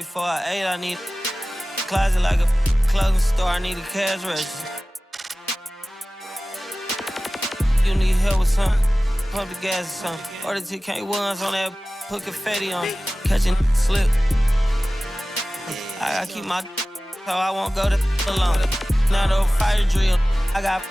Before I ate, I need a closet like a clothing store. I need a cash register. You need help with something? Pump the gas or something. Order TK1s on that, put confetti on. Catching slip. I keep my so I won't go to alone. Now the fire drill. I got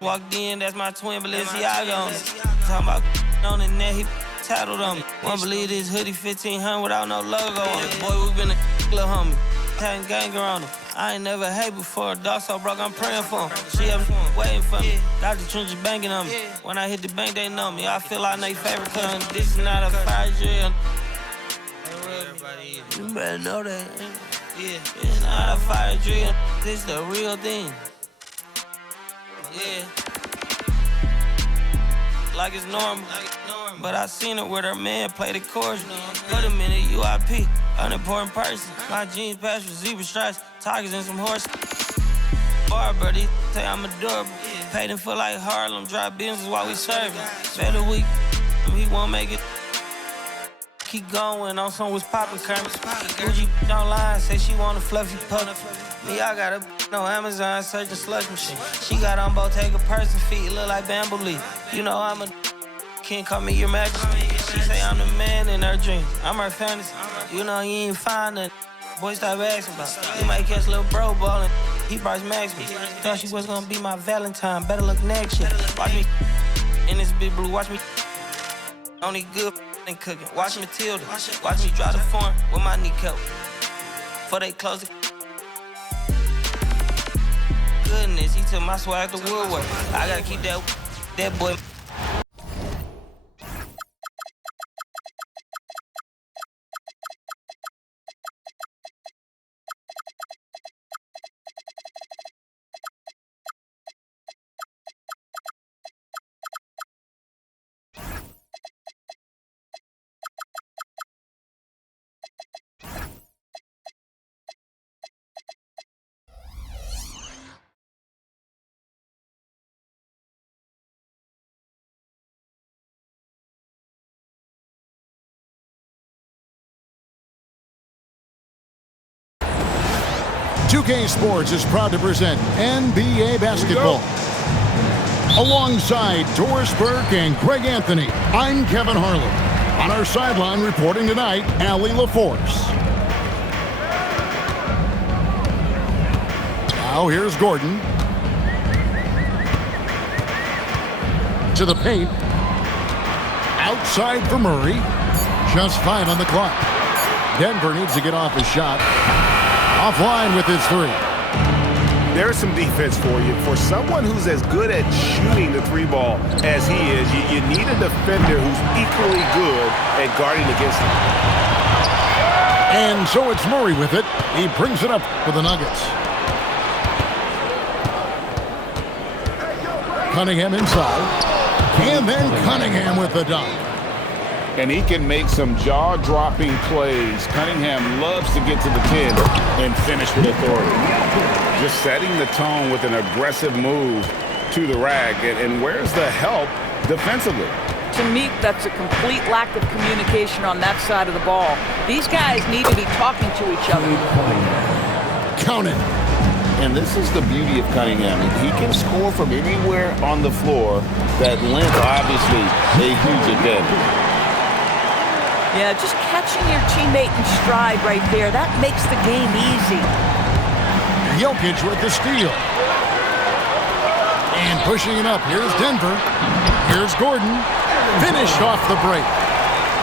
walked in, that's my twin Balenciaga on it. Talking about on the net, he tattled on me. Won't believe this hoodie 1500 without no logo on it. Boy, we been a little homie. Having ganger on him. I ain't never hate before. Dog so broke, I'm praying for him. She up waiting for me. Got the trenches banging on me. When I hit the bank, they know me. I feel like they favorite cousin. This is not a fire drill. You better know that. Yeah, it's not a fire drill. This the real thing. Yeah. Like it's normal. But I seen her with her man play the chorus. Put him in a UIP, unimportant person. My jeans patch with zebra stripes, tigers and some horses. Bar buddy, say I'm adorable. Paid him for like Harlem, drive business while we serving. Better week, he won't make it. Keep going on some was poppin' Kermit. Gucci online, say she want a fluffy pup. Me, I got a no Amazon searching slush machine. She got on Bottega person feet, look like bamboo leaf. You know I'm a can't call me your majesty. She say I'm the man in her dreams. I'm her fantasy. You know you ain't find nothing. Boy, stop asking about it. You might catch little bro ballin'. He Bryce Maxby. Thought she was gonna be my Valentine. Better look next year. Watch me in this big blue. Watch me only good and cooking. Watch Matilda. Watch me drive the foreign with my kneecap. Before they close it. Goodness, he took my swag to Woodward. I gotta keep that boy. Two-K Sports is proud to present NBA basketball. Alongside Doris Burke and Greg Anthony, I'm Kevin Harlan. On our sideline reporting tonight, Allie LaForce. Now here's Gordon. To the paint. Outside for Murray. Just 5 on the clock. Denver needs to get off his shot. Offline with his 3. There's some defense for you. For someone who's as good at shooting the 3 ball as he is, you need a defender who's equally good at guarding against him. And so it's Murray with it. He brings it up for the Nuggets. Cunningham inside. And then Cunningham with the dunk. And he can make some jaw-dropping plays. Cunningham loves to get to the 10 and finish with authority. Just setting the tone with an aggressive move to the rack. And where's the help defensively? To me, that's a complete lack of communication on that side of the ball. These guys need to be talking to each other. Count it. And this is the beauty of Cunningham. He can score from anywhere on the floor. That length, obviously, a huge advantage. Yeah, just catching your teammate in stride right there, that makes the game easy. Jokic with the steal. And pushing it up, here's Denver. Here's Gordon. Finished off the break.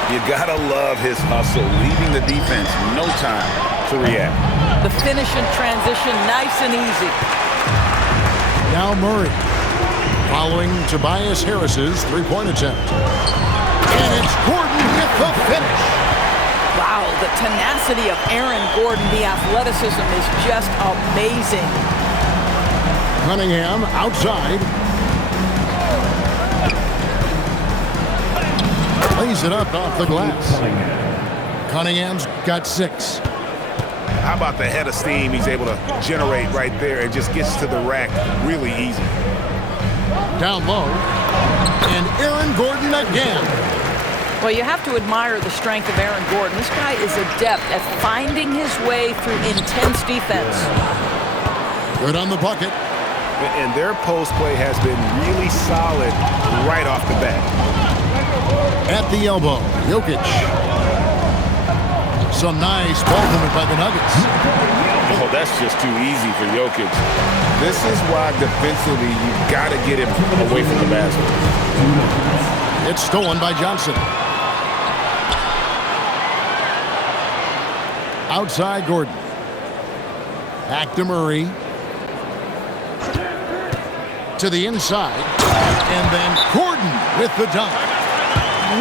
You gotta love his hustle, leaving the defense no time to react. The finish in transition, nice and easy. Now Murray, following Tobias Harris's three-point attempt. And it's Gordon with the finish. Wow, the tenacity of Aaron Gordon, the athleticism is just amazing. Cunningham outside. Lays it up off the glass. Cunningham's got 6. How about the head of steam he's able to generate right there and just gets to the rack really easy. Down low. And Aaron Gordon again. Well, you have to admire the strength of Aaron Gordon. This guy is adept at finding his way through intense defense. Good on the bucket. And their post play has been really solid right off the bat. At the elbow, Jokic. Some nice ball movement by the Nuggets. Oh, that's just too easy for Jokic. This is why defensively you've got to get him away from the basket. It's stolen by Johnson. Outside Gordon. Back to Murray. To the inside. And then Gordon with the dunk.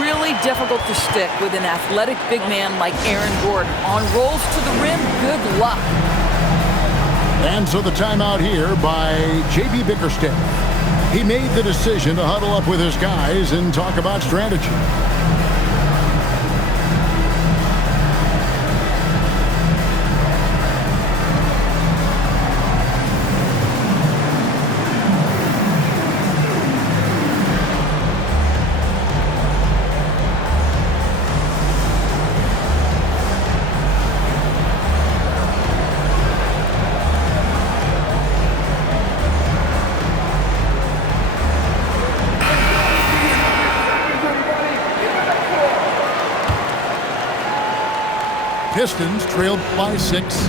Really difficult to stick with an athletic big man like Aaron Gordon. On rolls to the rim, good luck. And so the timeout here by J.B. Bickerstaff. He made the decision to huddle up with his guys and talk about strategy. Pistons trailed by 6.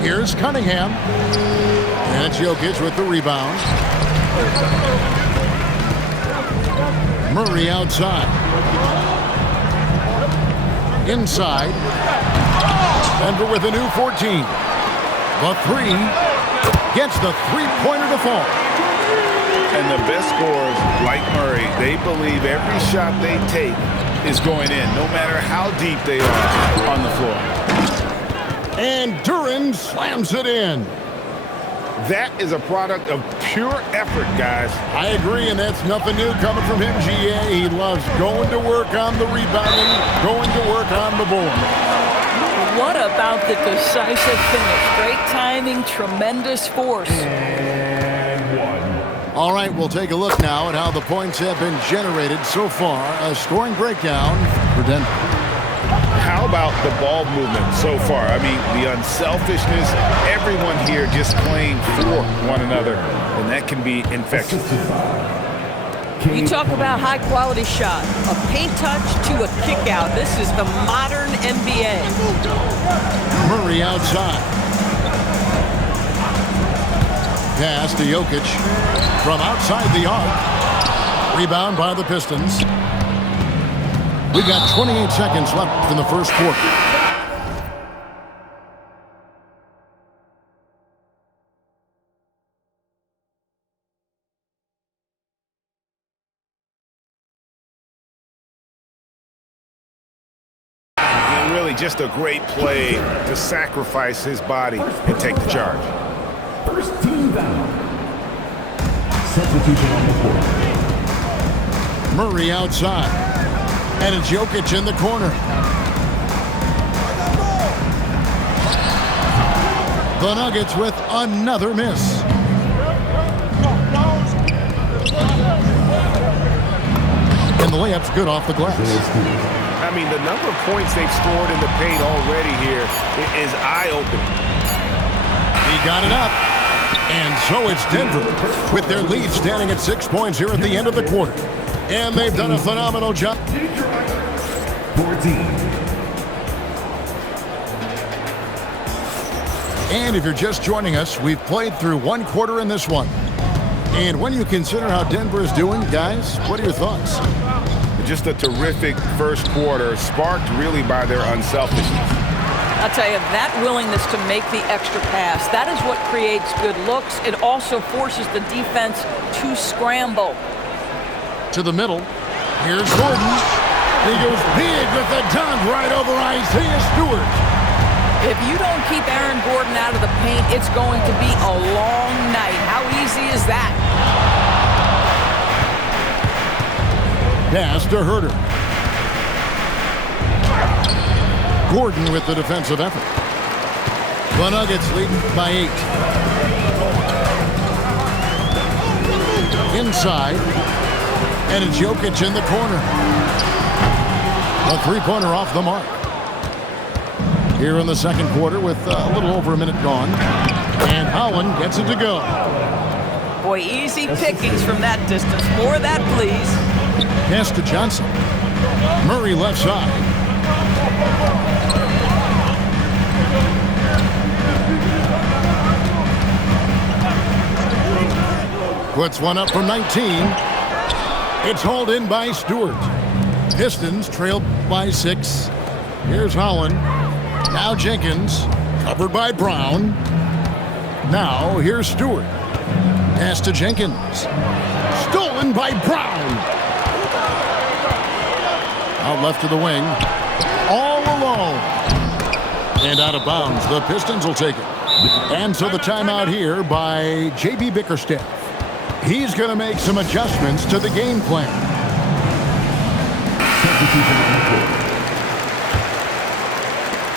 Here's Cunningham. And it's Jokic with the rebound. Murray outside. Inside. Denver with a new 14. The 3 gets the three-pointer to fall. And the best scorers, like Murray, they believe every shot they take is going in, no matter how deep they are on the floor. And Duren slams it in. That is a product of pure effort, guys. I agree, and that's nothing new coming from him, GA. He loves going to work on the rebounding, going to work on the board. What about the decisive finish? Great timing, tremendous force. All right, we'll take a look now at how the points have been generated so far. A scoring breakdown for Denver. How about the ball movement so far? I mean, the unselfishness, everyone here just playing for one another, and that can be infectious. You talk about high-quality shot, a paint touch to a kick-out. This is the modern NBA. Murray outside. Pass to Jokic from outside the arc. Rebound by the Pistons. We got 28 seconds left in the first quarter. Really just a great play to sacrifice his body and take the charge. First team foul. Substitution on the court. Murray outside. And it's Jokic in the corner. The Nuggets with another miss. And the layup's good off the glass. I mean, the number of points they've scored in the paint already here is eye-opening. He got it up. And so it's Denver with their lead standing at 6 points here at the end of the quarter. And they've done a phenomenal job. 14. And if you're just joining us, we've played through one quarter in this one. And when you consider how Denver is doing, guys, what are your thoughts? Just a terrific first quarter, sparked really by their unselfishness. I'll tell you, that willingness to make the extra pass, that is what creates good looks. It also forces the defense to scramble. To the middle. Here's Gordon. He goes big with the dunk right over Isaiah Stewart. If you don't keep Aaron Gordon out of the paint, it's going to be a long night. How easy is that? Pass to Herter. Gordon with the defensive effort. The Nuggets leading by 8. Inside. And it's Jokic in the corner. A three-pointer off the mark. Here in the second quarter with a little over a minute gone. And Howland gets it to go. Boy, easy pickings from that distance. More of that, please. Pass to Johnson. Murray left side. Puts one up from 19. It's hauled in by Stewart. Pistons trail by 6. Here's Howland. Now Jenkins. Covered by Brown. Now here's Stewart. Pass to Jenkins. Stolen by Brown. Out left to the wing. All alone. And out of bounds. The Pistons will take it. And so the timeout here by J.B. Bickerstaff. He's going to make some adjustments to the game plan.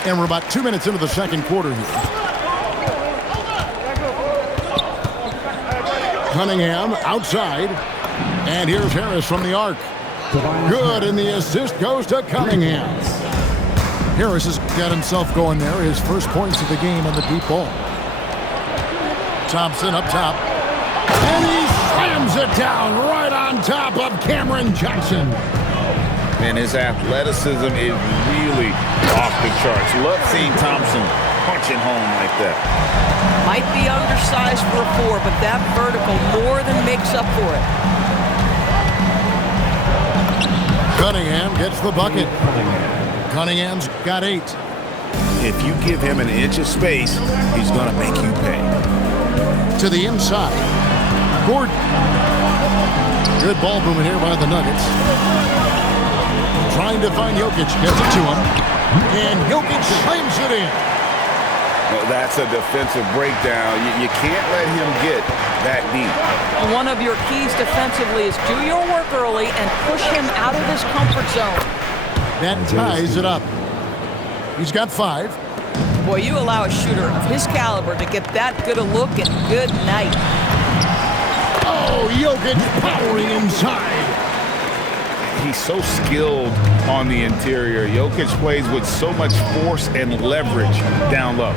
And we're about 2 minutes into the second quarter here. Cunningham outside. And here's Harris from the arc. Good, and the assist goes to Cunningham. Harris has got himself going there. His first points of the game on the deep ball. Thompson up top. And he slams it down right on top of Cameron Johnson. And his athleticism is really off the charts. Love seeing Thompson punching home like that. Might be undersized for a 4, but that vertical more than makes up for it. Cunningham gets the bucket. Cunningham's got 8. If you give him an inch of space, he's going to make you pay. To the inside. Gordon. Good ball movement here by the Nuggets. Trying to find Jokic. Gets it to him. And Jokic slams it in. Well, that's a defensive breakdown. You can't let him get that deep. One of your keys defensively is do your work early and push him out of his comfort zone. That ties it up. He's got 5. Boy, you allow a shooter of his caliber to get that good a look, and good night. Oh, Jokic powering inside. He's so skilled on the interior. Jokic plays with so much force and leverage down low.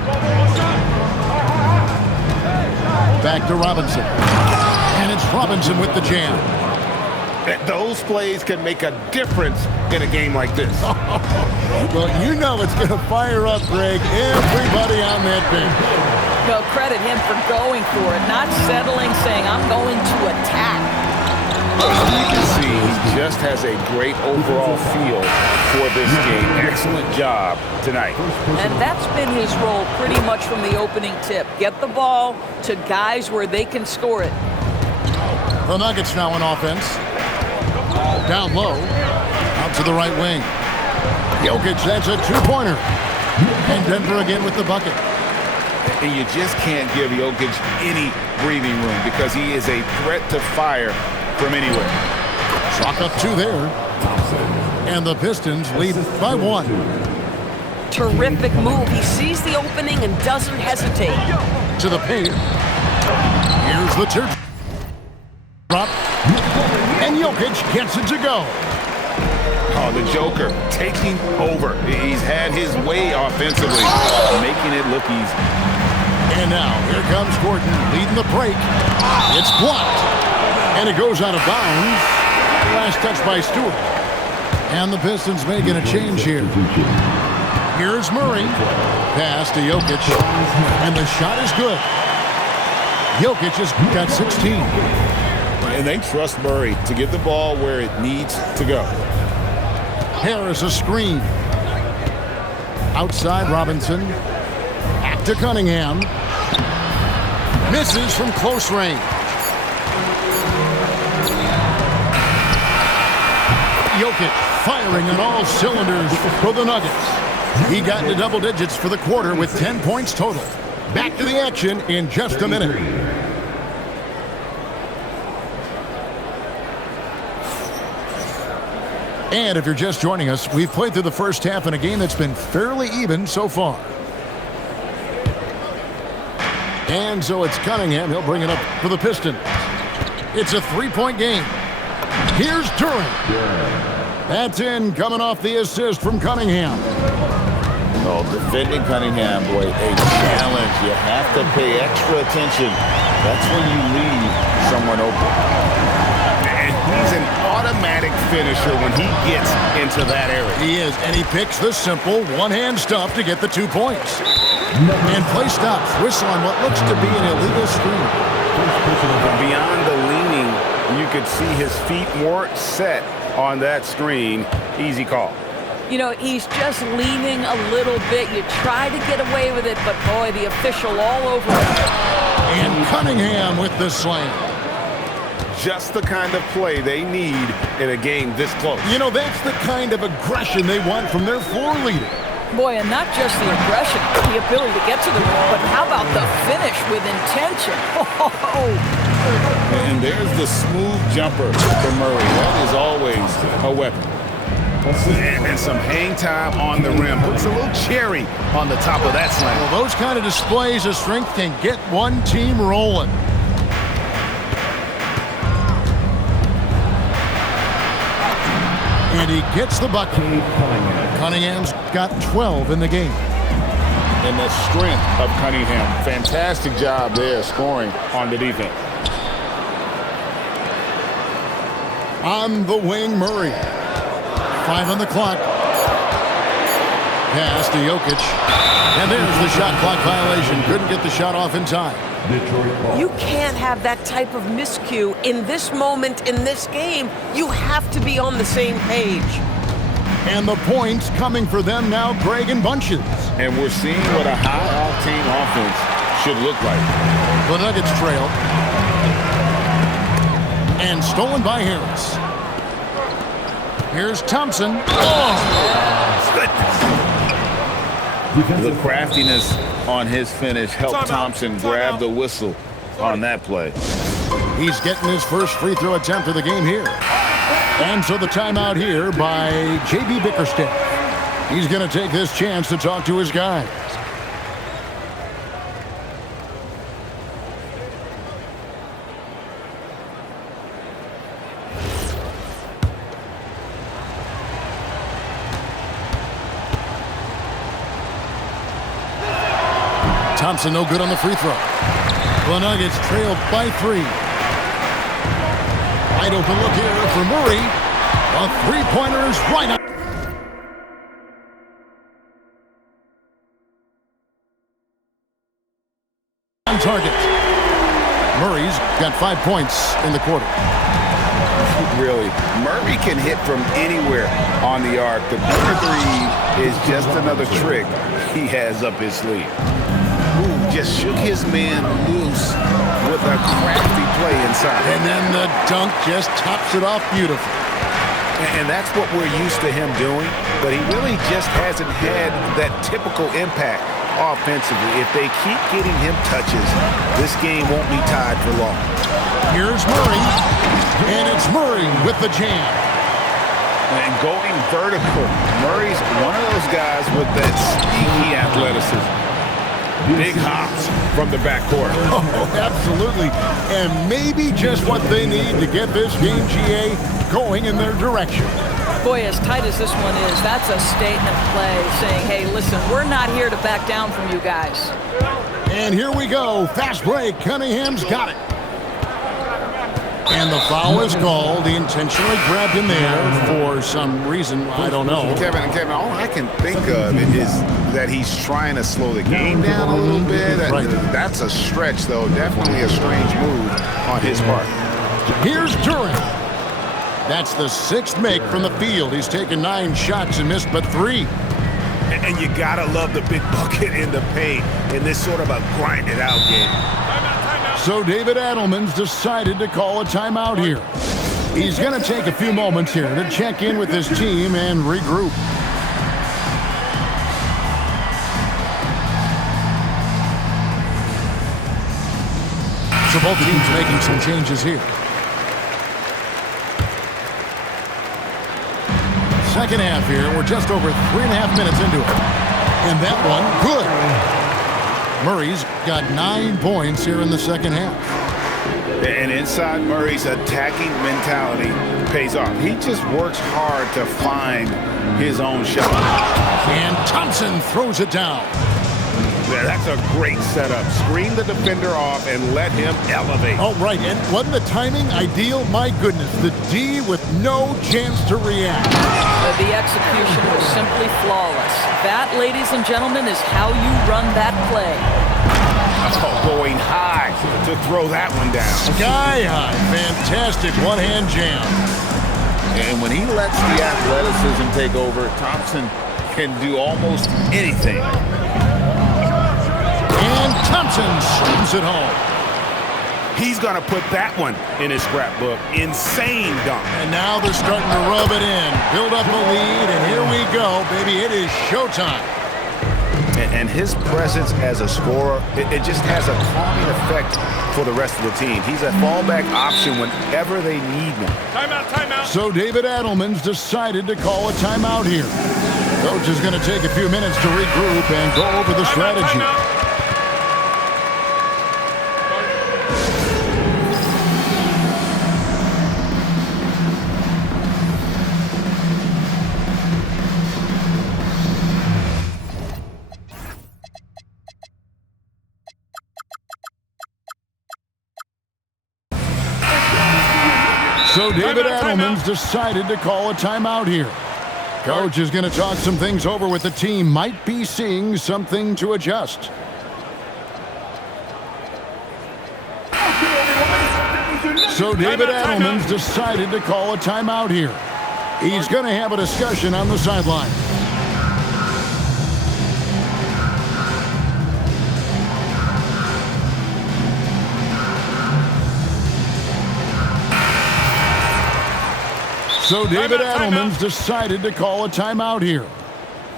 Back to Robinson. And it's Robinson with the jam. Those plays can make a difference in a game like this. Well, you know it's going to fire up, Greg, everybody on that bench. No, credit him for going for it, not settling, saying, I'm going to attack. You can see he just has a great overall feel for this game. Excellent job tonight. And that's been his role pretty much from the opening tip. Get the ball to guys where they can score it. The Nuggets now on offense. Down low. Out to the right wing. Jokic, that's a 2-pointer. And Denver again with the bucket. And you just can't give Jokic any breathing room because he is a threat to fire from anywhere. Chalk up 2 there. And the Pistons lead by 1. Terrific move. He sees the opening and doesn't hesitate. To the paint. Here's the teardrop. And Jokic gets it to go. Oh, the Joker taking over. He's had his way offensively, making it look easy. And now, here comes Gordon leading the break. It's blocked. And it goes out of bounds. Last touch by Stewart. And the Pistons making a change here. Here's Murray. Pass to Jokic. And the shot is good. Jokic has got 16. And they trust Murray to get the ball where it needs to go. Harris a screen. Outside Robinson. Back to Cunningham. Misses from close range. Jokic firing on all cylinders for the Nuggets. He got into double digits for the quarter with 10 points total. Back to the action in just a minute. And if you're just joining us, we've played through the first half in a game that's been fairly even so far. And so it's Cunningham. He'll bring it up for the Pistons. It's a 3-point game. Here's Duren. That's in, coming off the assist from Cunningham. Oh, defending Cunningham, boy, a challenge. You have to pay extra attention. That's when you leave someone open. And he's an automatic finisher when he gets into that area. He is, and he picks the simple one-hand stuff to get the 2 points. And play stops. Whistle on what looks to be an illegal screen. Beyond the leaning, you could see his feet more set on that screen. Easy call. You know, he's just leaning a little bit. You try to get away with it, but boy, the official all over it. And Cunningham with the slam. Just the kind of play they need in a game this close. You know, that's the kind of aggression they want from their floor leader. Boy, and not just the aggression, the ability to get to the rim, but how about the finish with intention? And there's the smooth jumper for Murray. That is always a weapon. And some hang time on the rim. Puts a little cherry on the top of that slam. Well, those kind of displays of strength can get one team rolling. And he gets the bucket. Cunningham's got 12 in the game. And the strength of Cunningham. Fantastic job there scoring on the defense. On the wing, Murray. 5 on the clock. Pass to Jokic. And there's the shot clock violation. Couldn't get the shot off in time. You can't have that type of miscue in this moment in this game. You have to be on the same page. And the points coming for them now, Greg in bunches. And we're seeing what a high-octane offense should look like. The Nuggets trail. And stolen by Harris. Here's Thompson. Oh! The craftiness on his finish helped Thompson grab the whistle on that play. He's getting his first free throw attempt of the game here. And so the timeout here by J.B. Bickerstaff. He's going to take this chance to talk to his guys. Thompson no good on the free throw. The Nuggets trailed by 3. Wide open look here for Murray. A three-pointer is right up. On target. Murray's got 5 points in the quarter. Really, Murray can hit from anywhere on the arc. The corner 3 is just another trick he has up his sleeve. Ooh, just shook his man loose with a crafty play inside. And then the dunk just tops it off beautifully. And that's what we're used to him doing, but he really just hasn't had that typical impact offensively. If they keep getting him touches, this game won't be tied for long. Here's Murray, and it's Murray with the jam. And going vertical, Murray's one of those guys with that sneaky athleticism. Big hops from the backcourt. Oh, absolutely. And maybe just what they need to get this game, GA, going in their direction. Boy, as tight as this one is, that's a statement play saying, hey, listen, we're not here to back down from you guys. And here we go. Fast break. Cunningham's got it. And the foul is called. He intentionally grabbed him there for some reason. I don't know. Kevin, all I can think of is that he's trying to slow the game down a little bit. Right. That's a stretch, though. Definitely a strange move on his part. Here's Durant. That's the 6th make from the field. He's taken 9 shots and missed but 3. And you gotta love the big bucket in the paint in this sort of a grind-it-out game. So David Adelman's decided to call a timeout here. He's going to take a few moments here to check in with his team and regroup. So both teams making some changes here. Second half here. We're just over 3.5 minutes into it. And that one, good. Murray's got 9 points here in the second half. And inside Murray's attacking mentality pays off. He just works hard to find his own shot. And Thompson throws it down. Yeah, that's a great setup. Screen the defender off and let him elevate. Oh, right. And wasn't the timing ideal? My goodness. The D with no chance to react. The execution was simply flawless. That, ladies and gentlemen, is how you run that play. Oh, going high to throw that one down. Sky high. Fantastic one-hand jam. And when he lets the athleticism take over, Thompson can do almost anything. And Thompson slams it home. He's going to put that one in his scrapbook. Insane dunk. And now they're starting to rub it in. Build up a lead, and here we go, baby. It is showtime. And his presence as a scorer, it just has a calming effect for the rest of the team. He's a fallback option whenever they need one. Timeout, timeout. So David Adelman's decided to call a timeout here. Coach is going to take a few minutes to regroup and go over the strategy. Timeout. So David Timeout, Adelman's timeout. decided to call a timeout here. Coach is going to talk some things over with the team. Might be seeing something to adjust. So David Adelman's decided to call a timeout here. He's going to have a discussion on the sideline. So David Adelman's decided to call a timeout here.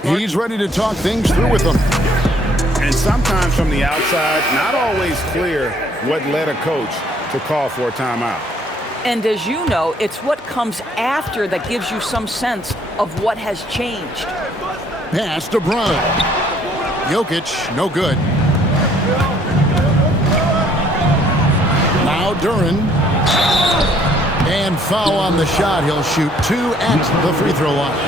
He's ready to talk things through with them. And sometimes from the outside, not always clear what led a coach to call for a timeout. And as you know, it's what comes after that gives you some sense of what has changed. Pass to Bron. Jokic, no good. Now Duren. And foul on the shot. He'll shoot 2 at the free throw line.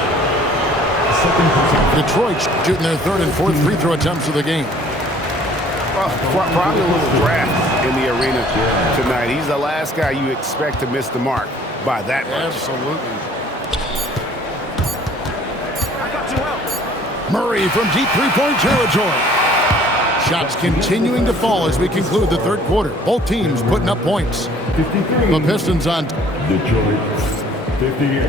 Detroit shooting their third and fourth free throw attempts of the game. Well, probably a little draft in the arena tonight. He's the last guy you expect to miss the mark by that much. Absolutely. Murray from deep three-point territory. Shots continuing to fall as we conclude the third quarter. Both teams putting up points. The Pistons on Detroit 58.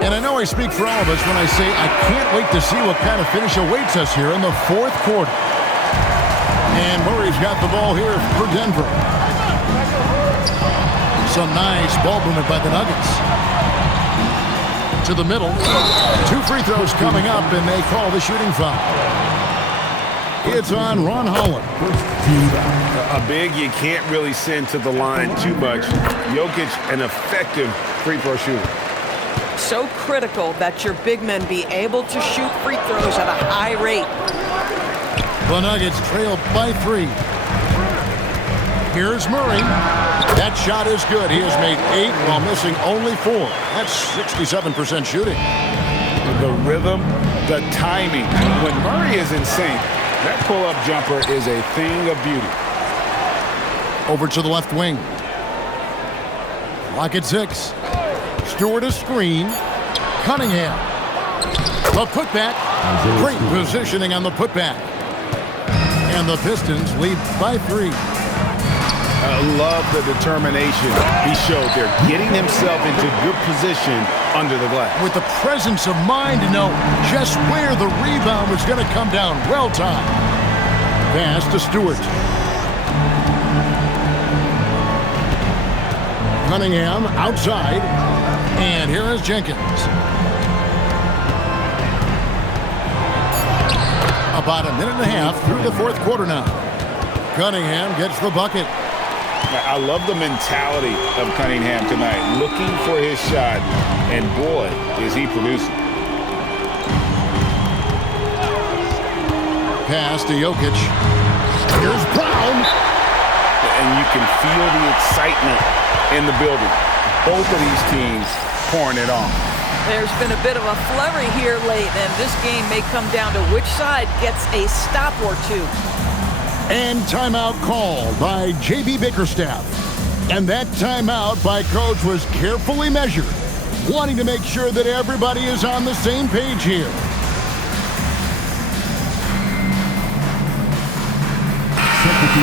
And I know I speak for all of us when I say I can't wait to see what kind of finish awaits us here in the fourth quarter. And Murray's got the ball here for Denver. Some nice ball movement by the Nuggets. To the middle. 2 free throws coming up, and they call the shooting foul. It's on Ron Holland. A big you can't really send to the line too much. Jokic, an effective free throw shooter. So critical that your big men be able to shoot free throws at a high rate. The Nuggets trail by 3. Here's Murray. That shot is good. He has made 8 while missing only 4. That's 67% shooting. The rhythm, the timing. When Murray is in sync, that pull-up jumper is a thing of beauty. Over to the left wing. Lock at 6. Stewart a screen. Cunningham. The putback. Great positioning on the putback. And the Pistons lead by 3. I love the determination he showed there, getting himself into good position under the glass. With the presence of mind to know just where the rebound was going to come down. Well timed. Pass to Stewart. Cunningham outside. And here is Jenkins. About a minute and a half through the fourth quarter now. Cunningham gets the bucket. I love the mentality of Cunningham tonight, looking for his shot, and boy, is he producing. pass to Jokic. Here's Brown. And you can feel the excitement in the building. Both of these teams pouring it on. There's been a bit of a flurry here late, and this game may come down to which side gets a stop or two. And timeout called by J.B. Bickerstaff. And that timeout by Coach was carefully measured, wanting to make sure that everybody is on the same page here.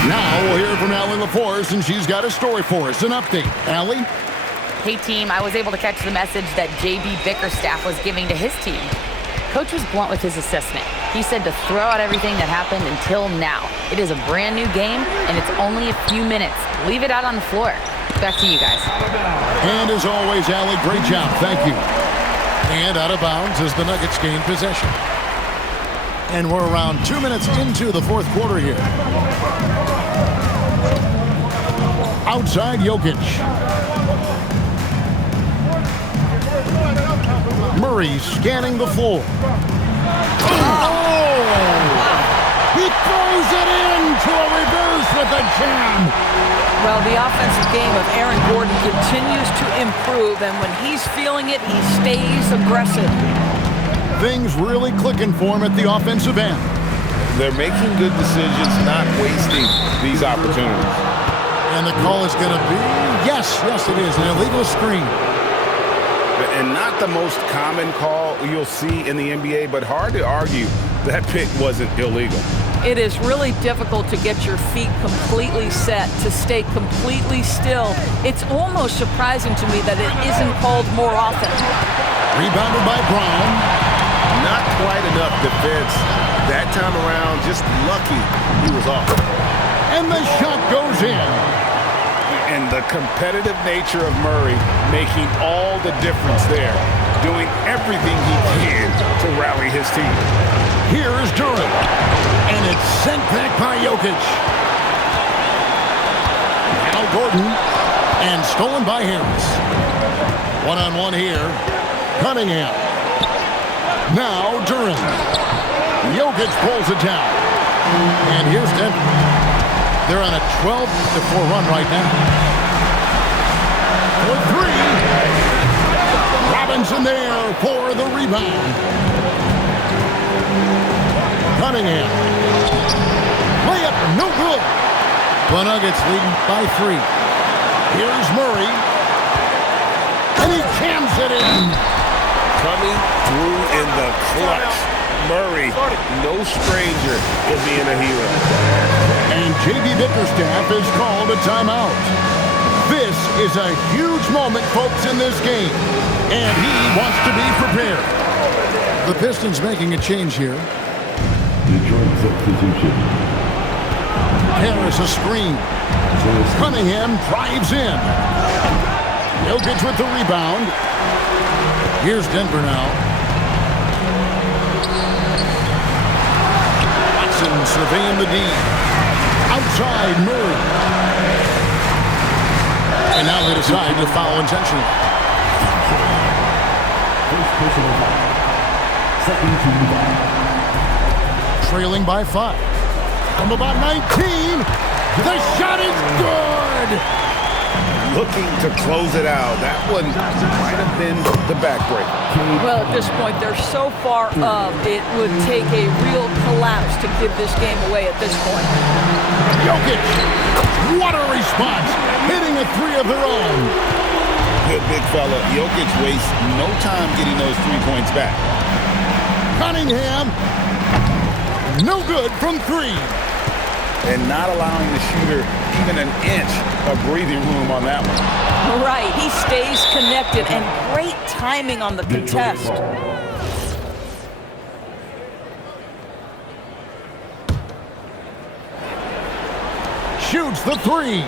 Now we'll hear from Allie LaForce, and she's got a story for us, an update. Allie? Hey team, I was able to catch the message that J.B. Bickerstaff was giving to his team. Coach was blunt with his assistant. He said to throw out everything that happened until now. It is a brand new game, and it's only a few minutes. Leave it out on the floor. Back to you guys. And as always, Allie, great job. Thank you. And out of bounds as the Nuggets gain possession. And we're around 2 minutes into the fourth quarter here. Outside Jokic. Murray scanning the floor. Oh! He throws it into a reverse with a jam. Well, the offensive game of Aaron Gordon continues to improve, and when he's feeling it, he stays aggressive. Things really clicking for him at the offensive end. They're making good decisions, not wasting these opportunities. And the call is going to be, yes, it is, an illegal screen. And not the most common call you'll see in the NBA, but hard to argue that pick wasn't illegal. It is really difficult to get your feet completely set, to stay completely still. It's almost surprising to me that it isn't called more often. Rebounded by Brown. Not quite enough defense that time around. Just lucky he was off. And the shot goes in. And the competitive nature of Murray making all the difference there, doing everything he can to rally his team. Here's Durant. And it's sent back by Jokic. Now Gordon. And stolen by Harris. One-on-one here. Cunningham. Now Durant. Jokic pulls it down. And here's Denver. They're on a 12-4 run right now. For three. Robinson there for the rebound. Cunningham. Layup, no good. The Nuggets leading by 3. Here's Murray. And he jams it in. Coming through in the clutch. Murray, no stranger to being a hero. And J.B. Bickerstaff has called a timeout. This is a huge moment, folks, in this game. And he wants to be prepared. The Pistons making a change here. Detroit substitution. Harris a screen. Cunningham drives in. Jokic with the rebound. Here's Denver now. Watson surveying the D. Outside Murray. And now they decide to foul intentionally. First personal foul. Second team foul. Trailing by 5. From about 19. The shot is good. Looking to close it out. That one might have been the backbreak. Well, at this point, they're so far up, it would take a real collapse to give this game away at this point. Jokic. What a response. Hitting a 3 of their own. Good big fella. Jokic wastes no time getting those 3 points back. Cunningham. No good from 3. And not allowing the shooter even an inch of breathing room on that one. Right, he stays connected, and great timing on the contest. Shoots the 3.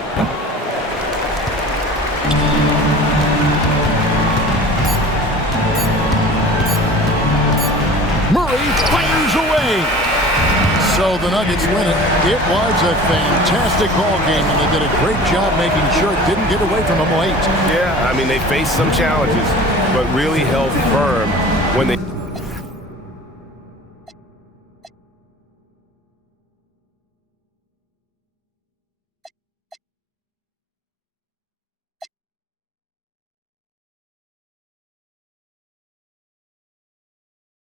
Murray fires away. So the Nuggets win it. It was a fantastic ball game, and they did a great job making sure it didn't get away from them late. Yeah, I mean, they faced some challenges, but really held firm when they...